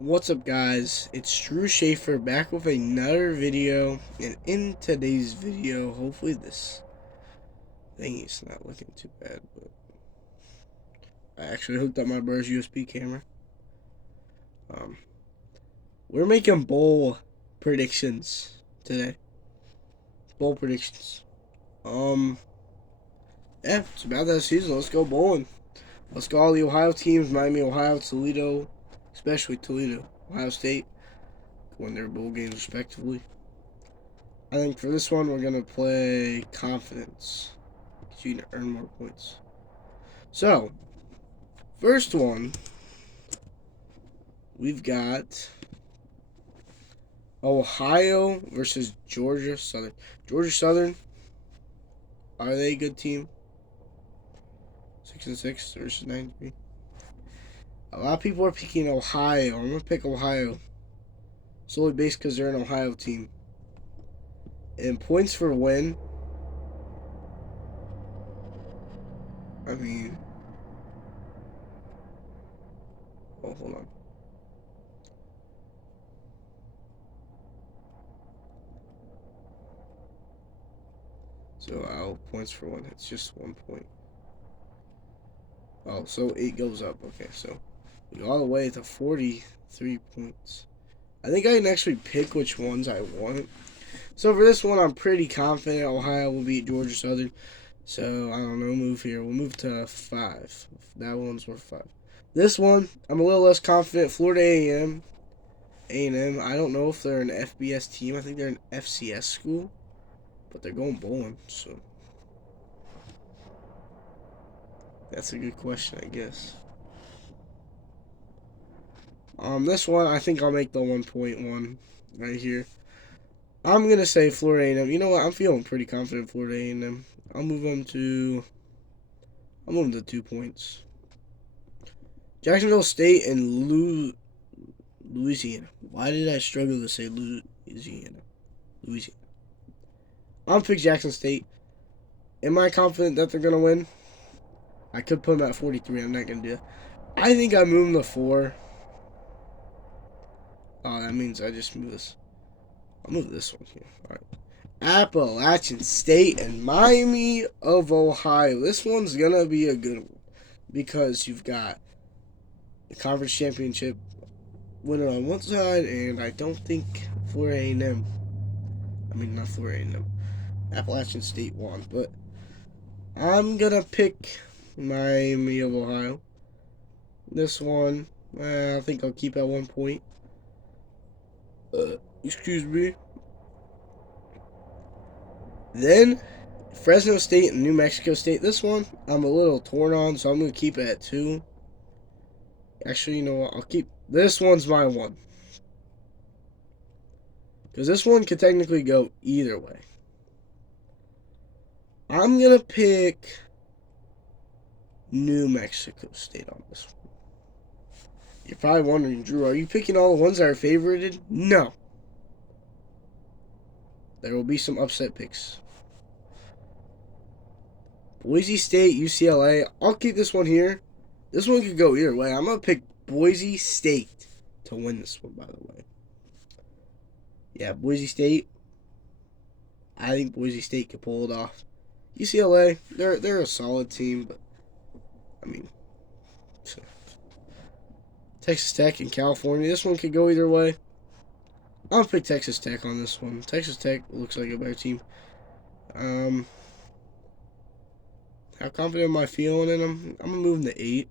What's up, guys? It's Drew Schaefer back with another video, and in today's video, hopefully this thing is not looking too bad, but I actually hooked up my brother's USB camera. Um, we're making bowl predictions today. Bowl predictions. Um, yeah, it's about that season. Let's go bowling. Let's go all the Ohio teams: Miami, Ohio, Toledo, especially Toledo, Ohio State, win their bowl games respectively. I think for this one, we're going to play confidence. So you can earn more points. So, first one, we've got Ohio versus Georgia Southern. Georgia Southern, are they a good team? 6-6 versus 9-3. A lot of people are picking Ohio. I'm going to pick Ohio. Solely based because they're an Ohio team. And points for win. I mean, oh, hold on. So, points for one. It's just 1 point. Oh, so it goes up. Okay, so we go all the way to 43 points. I think I can actually pick which ones I want. So for this one, I'm pretty confident Ohio will beat Georgia Southern. So, I don't know, move here. We'll move to 5. That one's worth 5. This one, I'm a little less confident. Florida A&M. A&M, I don't know if they're an FBS team. I think they're an FCS school. But they're going bowling, so that's a good question, I guess. This one, I think I'll make the 1.1 right here. I'm gonna say Florida A&M. You know what? I'm feeling pretty confident Florida A&M. I'll move them to. I'll move them to 2 points. Jacksonville State and Louisiana. Why did I struggle to say Louisiana? Louisiana. I'm gonna pick Jackson State. Am I confident that they're gonna win? I could put them at 43. I'm not gonna do that. I think I move them to 4. Oh, that means I just move this. I'll move this one here. All right. Appalachian State and Miami of Ohio. This one's gonna be a good one because you've got the conference championship winner on one side, and I don't think Florida A&M. I mean, not Florida A&M. Appalachian State won, but I'm gonna pick Miami of Ohio. This one, I think I'll keep at 1 point. Excuse me. Then Fresno State and New Mexico State. This one I'm a little torn on, so I'm gonna keep it at 2. Actually, you know what? I'll keep this one's my one because this one could technically go either way. I'm gonna pick New Mexico State on this one. You're probably wondering, Drew, are you picking all the ones that are favorited? No. There will be some upset picks. Boise State, UCLA. I'll keep this one here. This one could go either way. I'm going to pick Boise State to win this one, by the way. Yeah, Boise State. I think Boise State could pull it off. UCLA, they're a solid team, but I mean, Texas Tech and California. This one could go either way. I'm going to pick Texas Tech on this one. Texas Tech looks like a better team. How confident am I feeling in them? I'm going to move them to 8.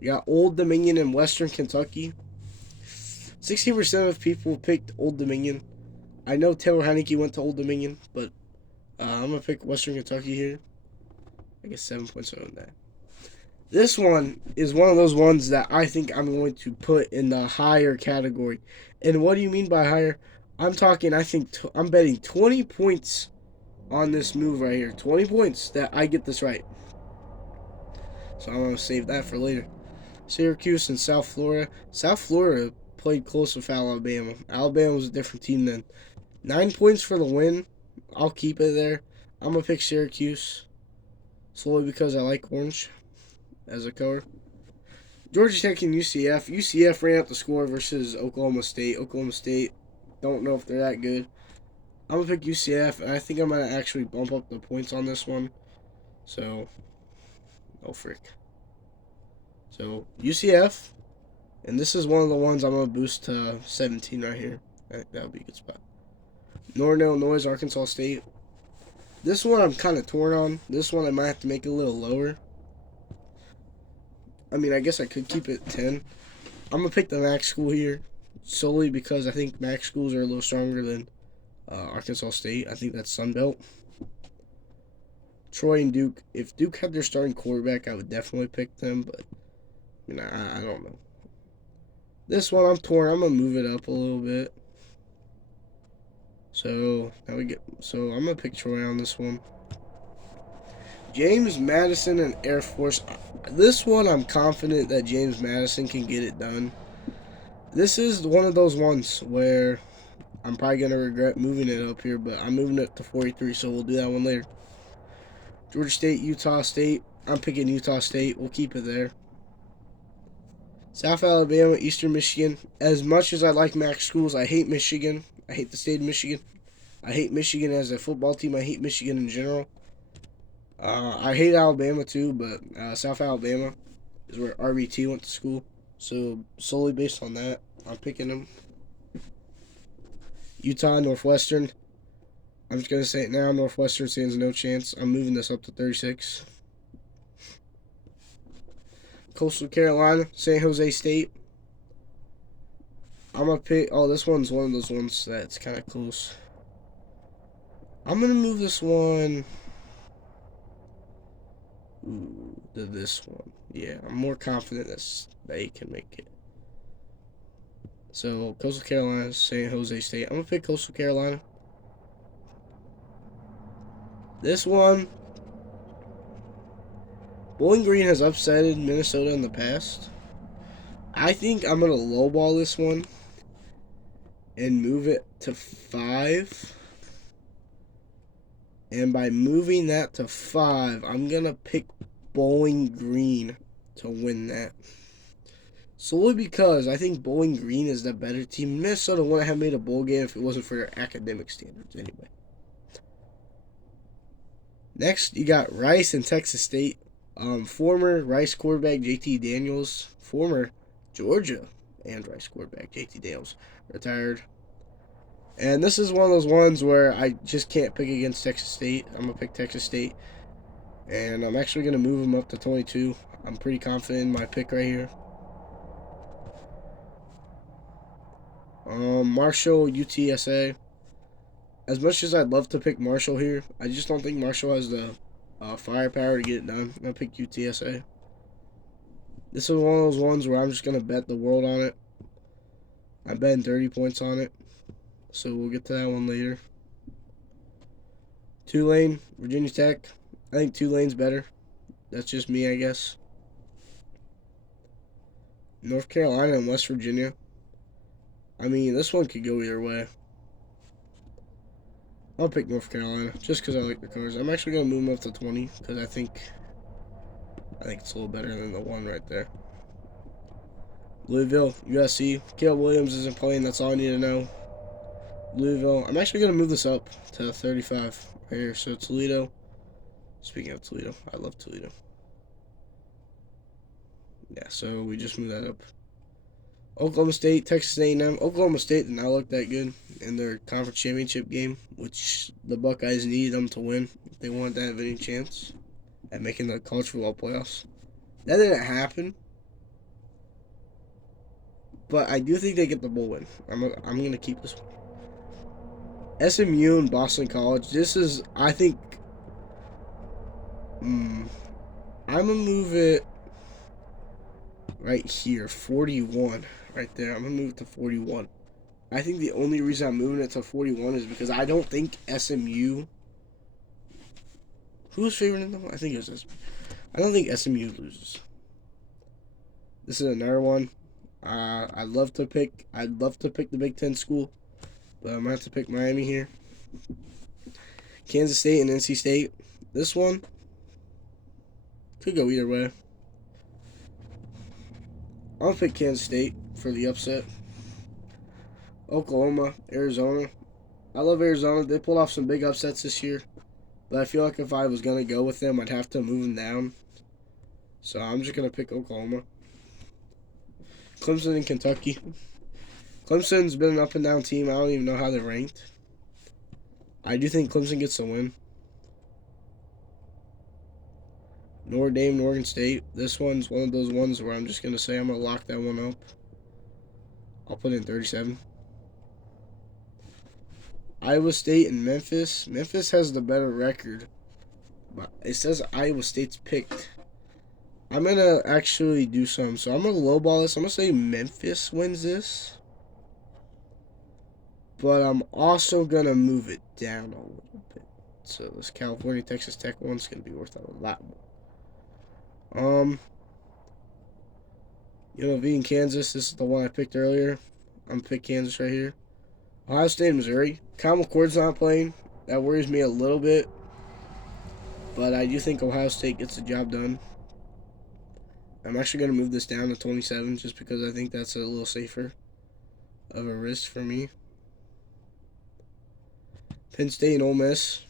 We got Old Dominion and Western Kentucky. 16% of people picked Old Dominion. I know Taylor Heineke went to Old Dominion, but I'm going to pick Western Kentucky here. I guess 7 points on that. This one is one of those ones that I think I'm going to put in the higher category. And what do you mean by higher? I'm talking, I'm betting 20 points on this move right here. 20 points that I get this right. So I'm going to save that for later. Syracuse and South Florida. South Florida played close with Alabama. Alabama was a different team then. 9 points for the win. I'll keep it there. I'm going to pick Syracuse solely because I like orange as a color. Georgia Tech and UCF. UCF ran out the score versus Oklahoma State. Oklahoma State, don't know if they're that good. I'm going to pick UCF, and I think I'm going to actually bump up the points on this one. So, oh frick. So, UCF, and this is one of the ones I'm going to boost to 17 right here. I think that would be a good spot. Northern Illinois, Arkansas State. This one I'm kind of torn on. This one I might have to make it a little lower. I mean, I guess I could keep it 10. I'm going to pick the MAC school here solely because I think MAC schools are a little stronger than Arkansas State. I think that's Sunbelt. Troy and Duke. If Duke had their starting quarterback, I would definitely pick them, but I don't know. This one I'm torn. I'm going to move it up a little bit. So, I'm going to pick Troy on this one. James Madison and Air Force. This one, I'm confident that James Madison can get it done. This is one of those ones where I'm probably going to regret moving it up here, but I'm moving it to 43, so we'll do that one later. Georgia State, Utah State. I'm picking Utah State. We'll keep it there. South Alabama, Eastern Michigan. As much as I like MAC schools, I hate Michigan. I hate the state of Michigan. I hate Michigan as a football team. I hate Michigan in general. I hate Alabama too, but South Alabama is where RBT went to school. So, solely based on that, I'm picking them. Utah, Northwestern. I'm just going to say it now. Northwestern stands no chance. I'm moving this up to 36. Coastal Carolina, San Jose State. I'm going to pick... Oh, this one's one of those ones that's kind of close. I'm going to move this one... to this one. Yeah, I'm more confident that they can make it. So, Coastal Carolina, San Jose State. I'm going to pick Coastal Carolina. This one, Bowling Green has upsetted Minnesota in the past. I think I'm going to lowball this one and move it to 5. And by moving that to 5, I'm going to pick Bowling Green to win that. Solely because I think Bowling Green is the better team. Minnesota wouldn't have made a bowl game if it wasn't for their academic standards anyway. Next, you got Rice and Texas State. Former Rice quarterback JT Daniels, former Georgia and Rice quarterback JT Daniels retired. And this is one of those ones where I just can't pick against Texas State. I'm going to pick Texas State. And I'm actually going to move them up to 22. I'm pretty confident in my pick right here. Marshall, UTSA. As much as I'd love to pick Marshall here, I just don't think Marshall has the firepower to get it done. I'm going to pick UTSA. This is one of those ones where I'm just going to bet the world on it. I'm betting 30 points on it. So we'll get to that one later. Tulane, Virginia Tech. I think Tulane's better. That's just me, I guess. North Carolina and West Virginia. I mean, this one could go either way. I'll pick North Carolina just because I like the colors. I'm actually going to move them up to 20 because I think it's a little better than the one right there. Louisville, USC. Caleb Williams isn't playing. That's all I need to know. Louisville. I'm actually going to move this up to 35 right here. So Toledo. Speaking of Toledo, I love Toledo. Yeah, so we just moved that up. Oklahoma State, Texas A&M. Oklahoma State did not look that good in their conference championship game, which the Buckeyes needed them to win if they wanted to have any chance at making the college football playoffs. That didn't happen, but I do think they get the bowl win. I'm going to keep this one. SMU and Boston College. This is, I think, I'm going to move it right here, 41, right there. I'm going to move it to 41. I think the only reason I'm moving it to 41 is because I don't think SMU... Who's favoring them? I think it was SMU. I don't think SMU loses. This is another one. I'd love to pick the Big Ten school, but I'm going to have to pick Miami here. Kansas State and NC State. This one could go either way. I'm gonna pick Kansas State for the upset. Oklahoma, Arizona. I love Arizona. They pulled off some big upsets this year. But I feel like if I was going to go with them, I'd have to move them down. So I'm just going to pick Oklahoma. Clemson and Kentucky. Clemson's been an up and down team. I don't even know how they're ranked. I do think Clemson gets the win. Notre Dame, Oregon State. This one's one of those ones where I'm just going to say I'm going to lock that one up. I'll put in 37. Iowa State and Memphis. Memphis has the better record. But it says Iowa State's picked. I'm going to actually do some. So I'm going to lowball this. I'm going to say Memphis wins this. But I'm also going to move it down a little bit. So this California Texas Tech one's going to be worth a lot more. UNLV in Kansas. This is the one I picked earlier. I'm going to pick Kansas right here. Ohio State and Missouri. Kyle McCord's not playing. That worries me a little bit. But I do think Ohio State gets the job done. I'm actually going to move this down to 27 just because I think that's a little safer of a risk for me. Penn State and Ole Miss.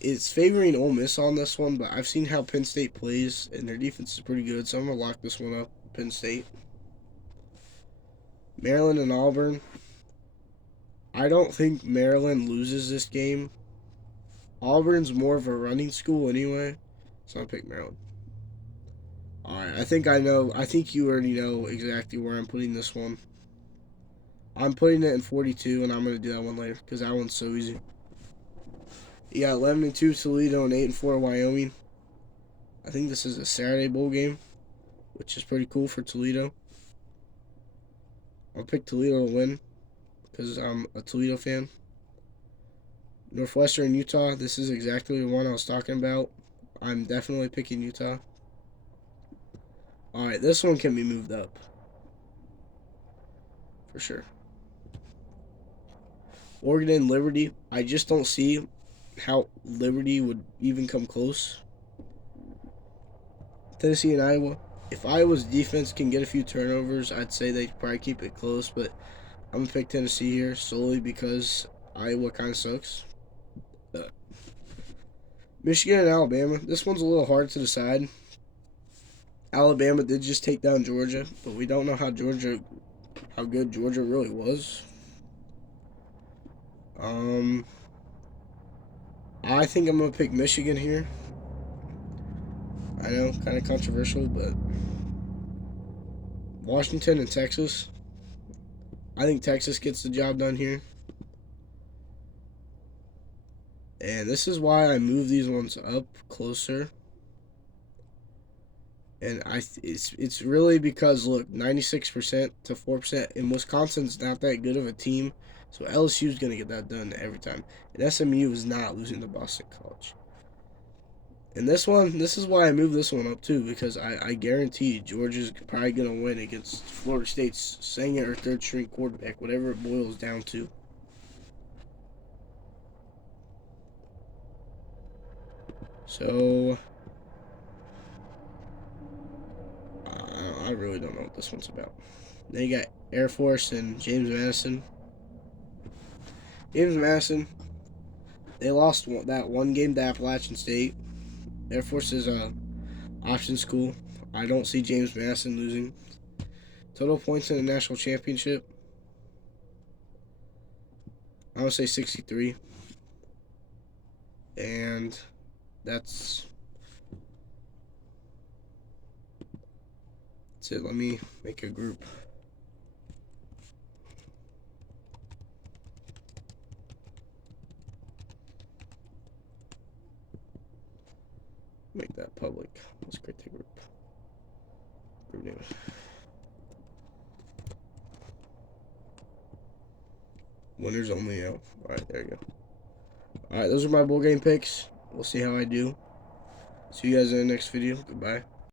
It's favoring Ole Miss on this one, but I've seen how Penn State plays, and their defense is pretty good, so I'm going to lock this one up. Penn State. Maryland and Auburn. I don't think Maryland loses this game. Auburn's more of a running school anyway, so I'll pick Maryland. Alright, I think you already know exactly where I'm putting this one. I'm putting it in 42, and I'm going to do that one later, because that one's so easy. You got 11-2 Toledo and 8-4 Wyoming. I think this is a Saturday bowl game, which is pretty cool for Toledo. I'll pick Toledo to win, because I'm a Toledo fan. Northwestern, Utah. This is exactly the one I was talking about. I'm definitely picking Utah. Alright, this one can be moved up. For sure. Oregon and Liberty. I just don't see how Liberty would even come close. Tennessee and Iowa. If Iowa's defense can get a few turnovers, I'd say they'd probably keep it close, but I'm going to pick Tennessee here solely because Iowa kind of sucks. Michigan and Alabama. This one's a little hard to decide. Alabama did just take down Georgia, but we don't know how good Georgia really was. I think I'm going to pick Michigan here. I know, kind of controversial, but Washington and Texas. I think Texas gets the job done here. And this is why I move these ones up closer. And it's really because, look, 96% to 4%. And Wisconsin's not that good of a team. So LSU's going to get that done every time. And SMU is not losing to Boston College. And this is why I moved this one up too. Because I guarantee Georgia's probably going to win against Florida State's second or third string quarterback. Whatever it boils down to. So I really don't know what this one's about. Then you got Air Force and James Madison. James Madison, they lost that one game to Appalachian State. Air Force is a option school. I don't see James Madison losing. Total points in the national championship. I would say 63. And that's it. Let me make a group. Make that public. Let's create the group. Group name. Winners only. Oh, alright, there you go. Alright, those are my bowl game picks. We'll see how I do. See you guys in the next video. Goodbye.